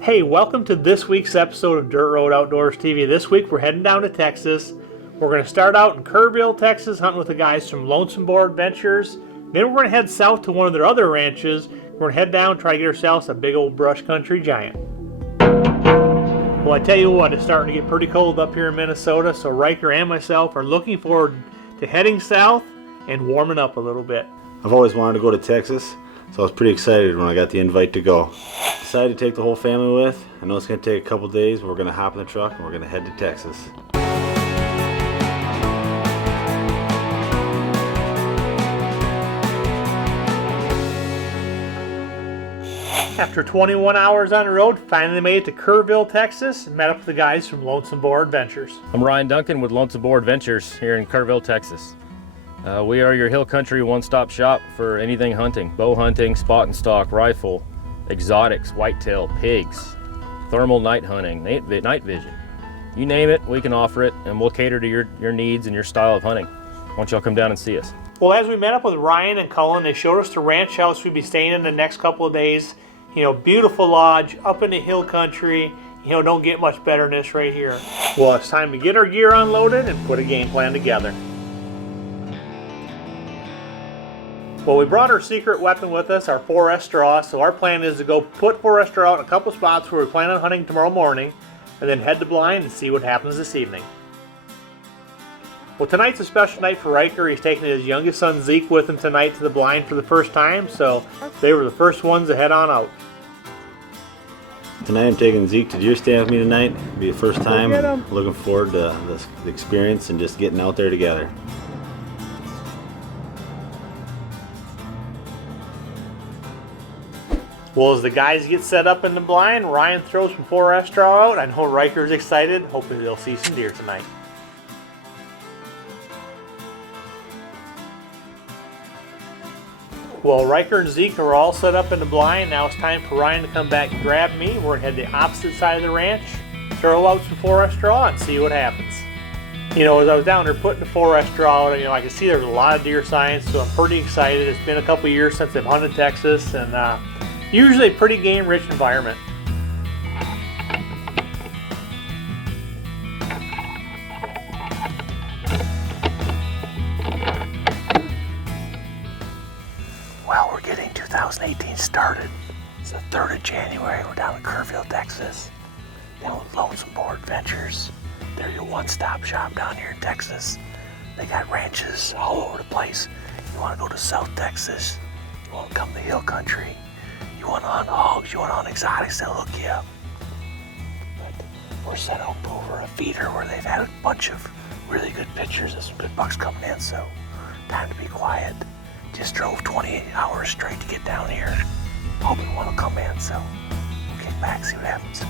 Hey, welcome to this week's episode of Dirt Road Outdoors TV. This week we're heading down to Texas. We're going to start out in Kerrville, Texas, hunting with the guys from Lonesome Boar Adventures. Then we're going to head south to one of their other ranches. We're going to head down and try to get ourselves a big old brush country giant. Well, I tell you what, it's starting to get pretty cold up here in Minnesota, so Ryker and myself are looking forward to heading south and warming up a little bit. I've always wanted to go to Texas, so I was pretty excited when I got the invite to go. Decided to take the whole family with. I know it's going to take a couple days, but we're going to hop in the truck and we're going to head to Texas. After 21 hours on the road, finally made it to Kerrville, Texas, and met up with the guys from Lonesome Boar Adventures. I'm Ryan Duncan with Lonesome Boar Adventures here in Kerrville, Texas. We are your hill country one-stop shop for anything hunting: bow hunting, spot and stalk, rifle, exotics, whitetail, pigs, thermal night hunting, night vision. You name it, we can offer it, and we'll cater to your needs and your style of hunting. Why don't y'all come down and see us? Well, as we met up with Ryan and Cullen, they showed us the ranch house we'd be staying in the next couple of days. You know, beautiful lodge up in the hill country. You know, don't get much better than this right here. Well, it's time to get our gear unloaded and put a game plan together. Well, we brought our secret weapon with us, our 4S straw, so our plan is to go put 4S straw out in a couple spots where we plan on hunting tomorrow morning, and then head to blind and see what happens this evening. Well, tonight's a special night for Ryker. He's taking his youngest son Zeke with him tonight to the blind for the first time, so they were the first ones to head on out. Tonight I'm taking Zeke to deer stand with me tonight. It'll be the first time. Looking forward to this experience and just getting out there together. Well, as the guys get set up in the blind, Ryan throws some 4S straw out. I know Ryker's excited, hoping they'll see some deer tonight. Well, Ryker and Zeke are all set up in the blind. Now it's time for Ryan to come back and grab me. We're going to head to the opposite side of the ranch, throw out some 4S straw, and see what happens. You know, as I was down there putting the 4S straw out, you know, I could see there's a lot of deer signs, so I'm pretty excited. It's been a couple years since I've hunted Texas, and usually a pretty game-rich environment. Well, we're getting 2018 started. It's the 3rd of January. We're down in Kerrville, Texas. Down with Lonesome Boar Adventures. They're your one-stop shop down here in Texas. They got ranches all over the place. You want to go to South Texas, you want to come to hill country, you want to hunt hogs, you want to hunt exotics, they'll hook you up. But we're set up over a feeder where they've had a bunch of really good pictures of some good bucks coming in, so time to be quiet. Just drove 28 hours straight to get down here. Hoping one will come in, so we'll kick back, see what happens.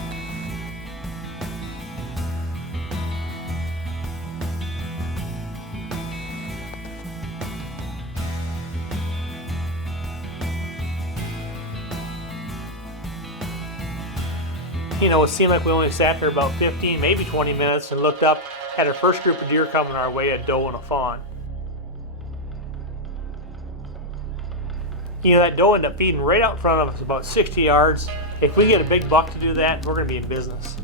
You know, it seemed like we only sat there about 15, maybe 20 minutes and looked up, had our first group of deer coming our way, a doe and a fawn. You know, that doe ended up feeding right out in front of us, about 60 yards. If we get a big buck to do that, we're going to be in business.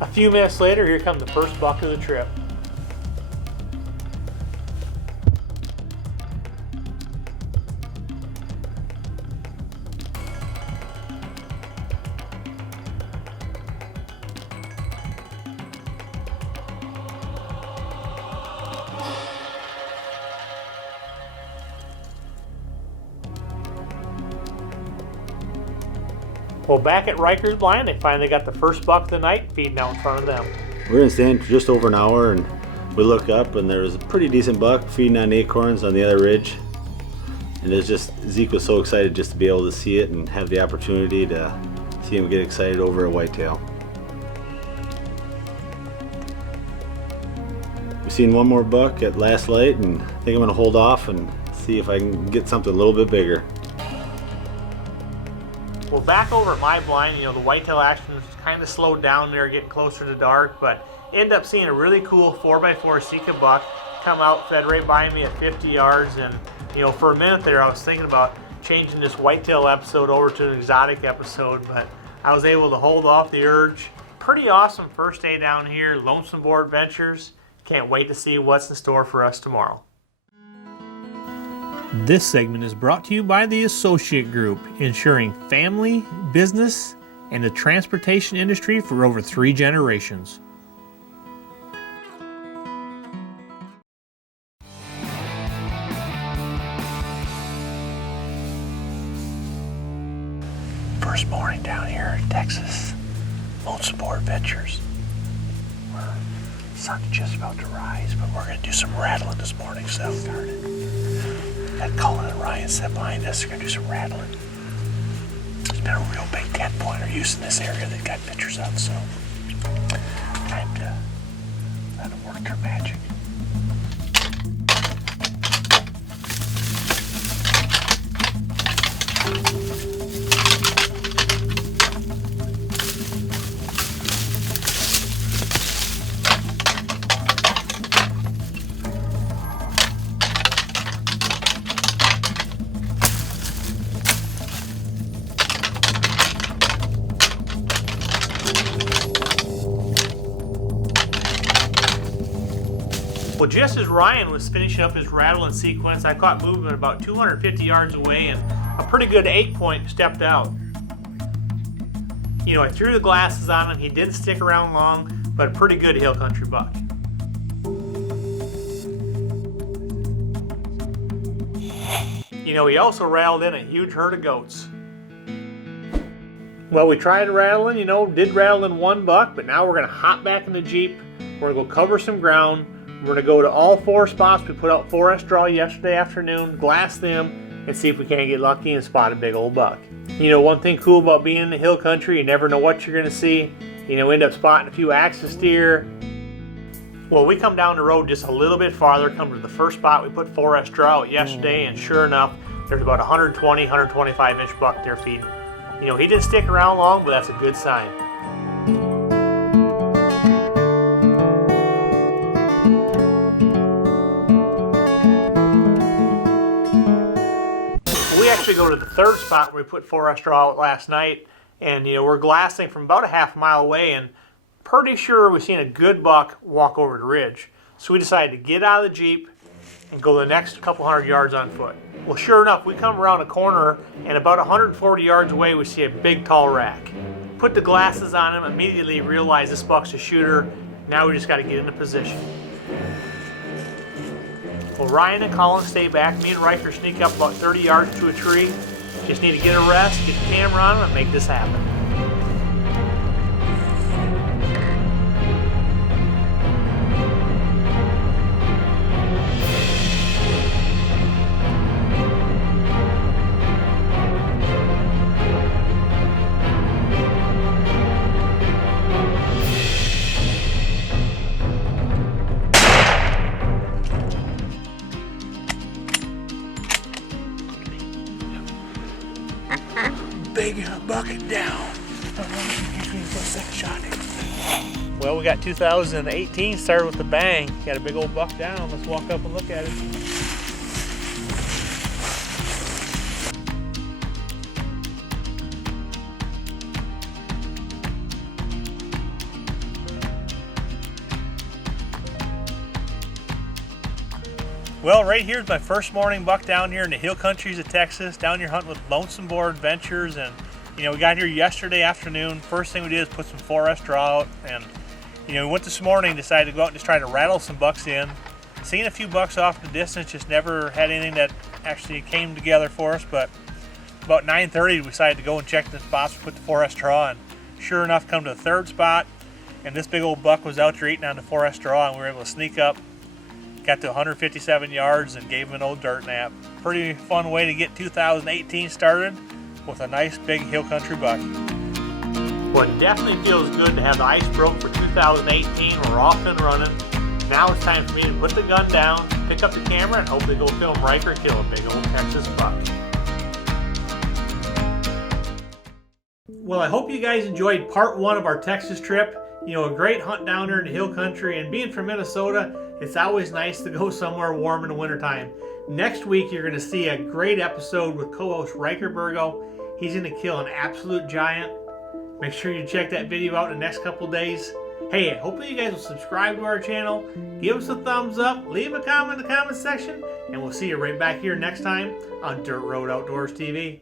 A few minutes later, here comes the first buck of the trip. Well, back at Ryker's blind, they finally got the first buck of the night feeding out in front of them. We're in stand for just over an hour, and we look up and there's a pretty decent buck feeding on acorns on the other ridge. And it's just, Zeke was so excited just to be able to see it and have the opportunity to see him get excited over a whitetail. We've seen one more buck at last light, and I think I'm going to hold off and see if I can get something a little bit bigger. Well, back back over at my blind, the whitetail action kind of slowed down there, getting closer to dark, but ended up seeing a really cool 4x4 Sika buck come out, fed right by me at 50 yards, and for a minute there I was thinking about changing this whitetail episode over to an exotic episode, but I was able to hold off the urge. Pretty awesome first day down here, Lonesome Boar Adventures. Can't wait to see what's in store for us tomorrow. This segment is brought to you by the Associate Group, ensuring family, business, and the transportation industry for over 3 generations. First morning down here in Texas, Lonesome Boar Adventures. Sun's just about to rise, but we're going to do some rattling this morning, so started. That Colin and Ryan set behind us. They're going to do some rattling. There's been a real big 10-pointer use in this area that got pictures of, so time to let them work their magic. Well, just as Ryan was finishing up his rattling sequence, I caught movement about 250 yards away, and a pretty good 8-point stepped out. I threw the glasses on him. He didn't stick around long, but a pretty good hill country buck. He also rattled in a huge herd of goats. Well, we tried rattling, did rattle in 1 buck, but now we're going to hop back in the Jeep. We're going to go cover some ground. We're going to go to all 4 spots we put out 4S draw yesterday afternoon, glass them, and see if we can't get lucky and spot a big old buck. One thing cool about being in the hill country, you never know what you're going to see. End up spotting a few axis deer. Well, we come down the road just a little bit farther, come to the first spot we put 4S draw out yesterday, and sure enough, there's about 120, 125 inch buck there feeding. He didn't stick around long, but that's a good sign. We actually go to the third spot where we put 4S draw out last night, and we're glassing from about a half mile away, and pretty sure we've seen a good buck walk over the ridge. So we decided to get out of the Jeep and go the next couple hundred yards on foot. Well, sure enough, we come around a corner, and about 140 yards away we see a big tall rack. Put the glasses on him, immediately realize this buck's a shooter. Now we just got to get into position. Well, Ryan and Colin stay back. Me and Ryker sneak up about 30 yards to a tree. Just need to get a rest, get the camera on him, and make this happen. Big bucket down. Well, we got 2018 started with a bang. Got a big old buck down. Let's walk up and look at it. Well, right here's my first morning buck down here in the hill countries of Texas, down here hunting with Lonesome Boar Adventures, and we got here yesterday afternoon. First thing we did is put some 4S draw out, and we went this morning, decided to go out and just try to rattle some bucks in. Seen a few bucks off in the distance, just never had anything that actually came together for us, but about 9:30 we decided to go and check the spots, we put the 4S draw, and sure enough come to the third spot, and this big old buck was out there eating on the 4S draw, and we were able to sneak up. Got to 157 yards and gave him an old dirt nap. Pretty fun way to get 2018 started with a nice big hill country buck. Well, it definitely feels good to have the ice broke for 2018. We're off and running. Now it's time for me to put the gun down, pick up the camera, and hopefully go film Ryker kill a big old Texas buck. Well, I hope you guys enjoyed part 1 of our Texas trip. You know, a great hunt down there in the hill country, and being from Minnesota, it's always nice to go somewhere warm in the wintertime. Next week, you're going to see a great episode with co-host Ryker Bergo. He's going to kill an absolute giant. Make sure you check that video out in the next couple days. Hey, hopefully you guys will subscribe to our channel, give us a thumbs up, leave a comment in the comment section, and we'll see you right back here next time on Dirt Road Outdoors TV.